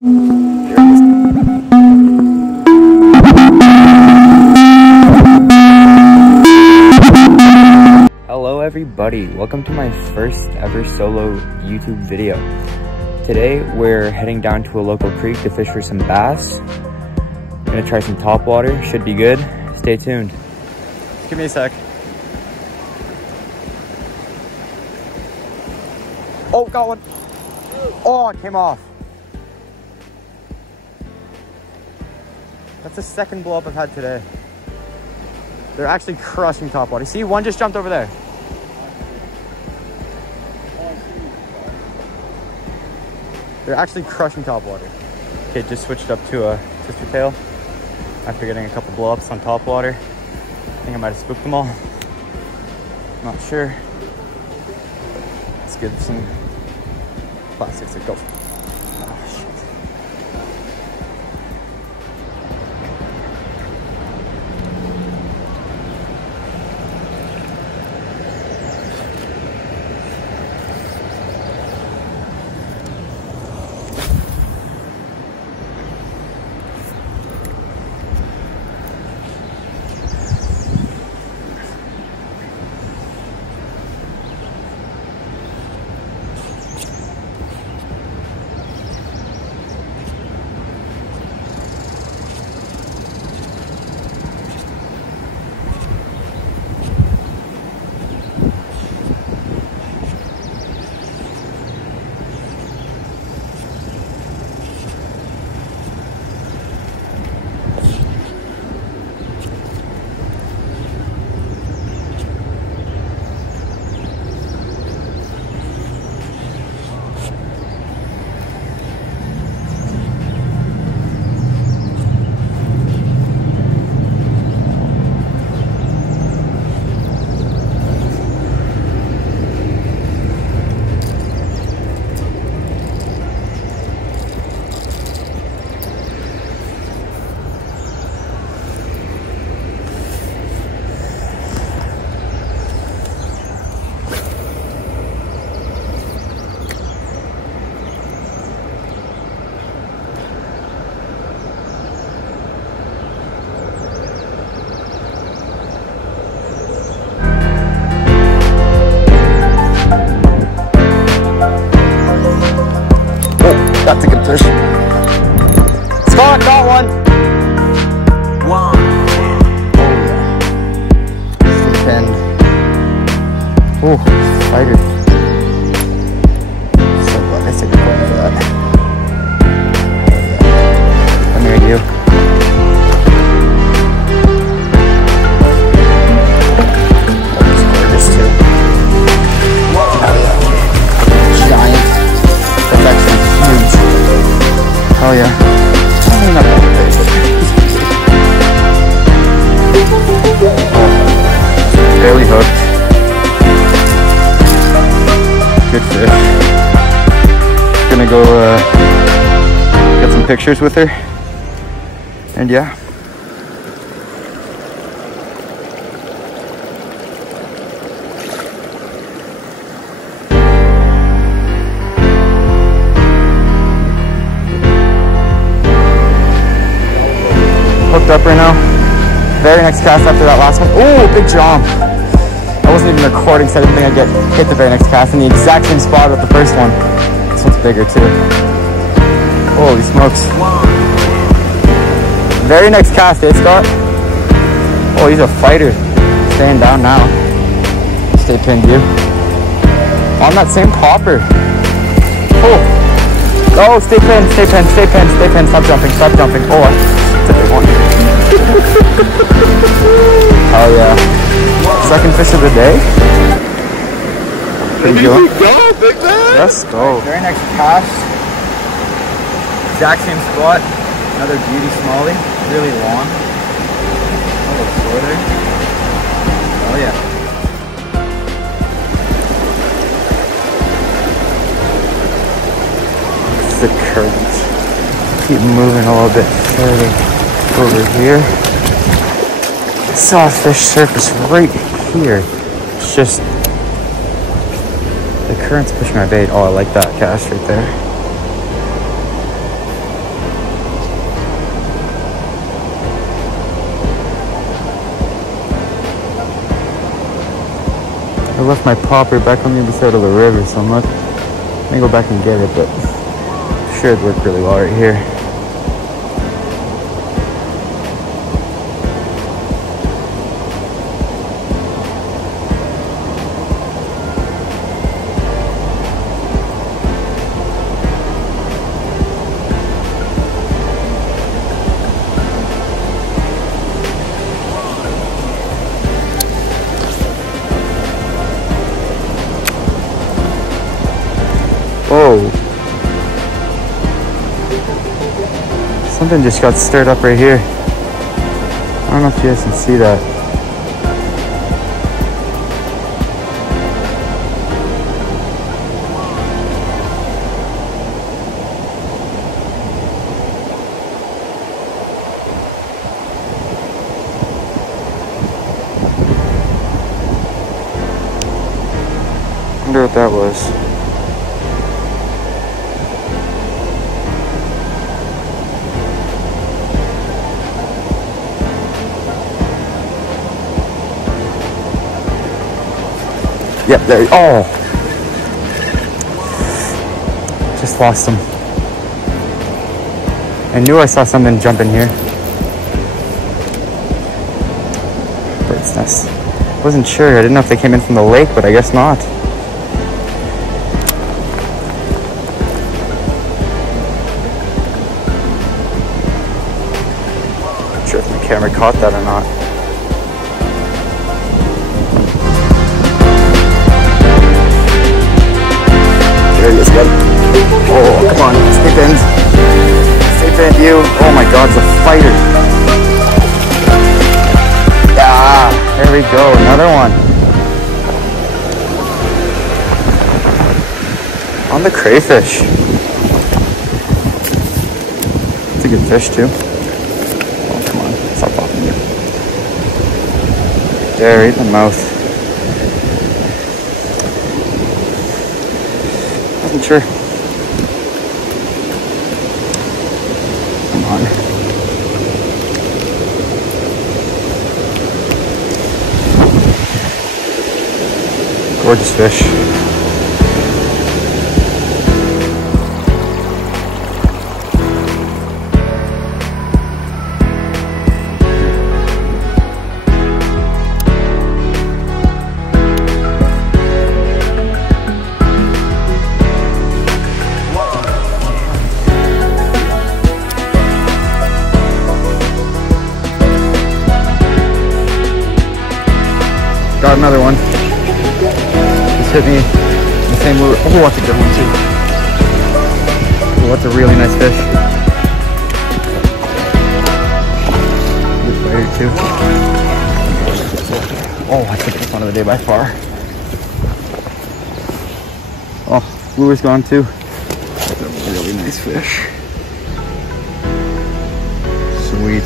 Hello everybody, welcome to my first ever solo YouTube video. Today we're heading down to a local creek to fish for some bass. I'm gonna try some topwater, should be good. Stay tuned. Give me a sec. Oh, got one. Oh, it came off. That's the second blow up I've had today. They're actually crushing topwater. See, one just jumped over there. They're actually crushing topwater. Okay, just switched up to a twister tail after getting a couple blow ups on topwater. I think I might have spooked them all. Not sure. Let's give some plastics a go. Oh, shit. That's a good fish. Scott got one. Wow. Oh yeah. Pin. Oh, spider. So glad I took a photo of that. Come here, you. Oh, gorgeous too. Oh yeah. Giant. That's actually huge. Oh yeah. I mean, not that big. Oh, barely hooked. Good fish. Gonna go get some pictures with her. And yeah. Hooked up right now. Very next cast after that last one. Oh, big jump. I wasn't even recording, so I didn't think I'd get hit the very next cast in the exact same spot with the first one. This one's bigger too. Holy smokes. Very next cast, eh, Scott? Oh, he's a fighter. Staying down now. Stay pinned, you. On that same popper. Oh. Oh, stay pinned, stay pinned, stay pinned, stay pinned. Stop jumping, stop jumping. Oh, that's a big one. Oh yeah. Second fish of the day. Pretty good. Big man. Let's go. Very next cast. Exact same spot. Another beauty smallie. Really long. A little shorter. Oh yeah. The current. Keep moving a little bit further over here. Saw a fish surface right here. It's just the current's pushing my bait. Oh, I like that cast right there. left my popper back on the other side of the river, so I'm not gonna go back and get it, but it should work really well right here. Whoa. Something just got stirred up right here. I don't know if you guys can see that. I wonder what that was. Yep, there. Oh! Just lost him. I knew I saw something jump in here. Bird's nest. Wasn't sure. I didn't know if they came in from the lake, but I guess not. Not sure if the camera caught that or not. There he is, bud. Oh, come on. Stay pinned. Stay pinned, you. Oh my god, it's a fighter. Ah, there we go. Another one. On the crayfish. It's a good fish, too. Oh, come on. Stop popping you. There, right in the mouth. Wasn't sure. Come on. Gorgeous fish. Got another one. Just hit me the same lure. Oh, that's a good one too. Oh, that's a really nice fish. Good fighter too. Oh, that's the biggest one of the day by far. Oh, lure's gone too. That's a really nice fish. Sweet.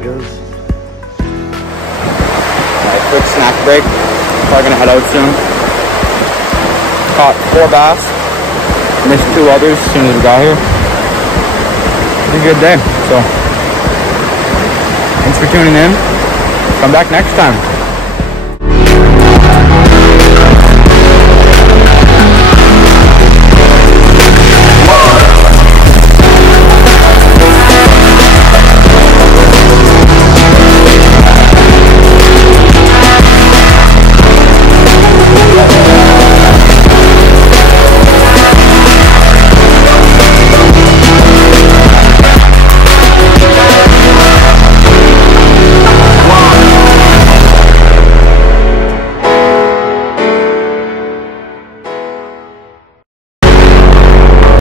Goes. Quick snack break. Probably gonna head out soon. Caught 4 bass. Missed 2 others as soon as we got here. Pretty good day. So, thanks for tuning in. Come back next time.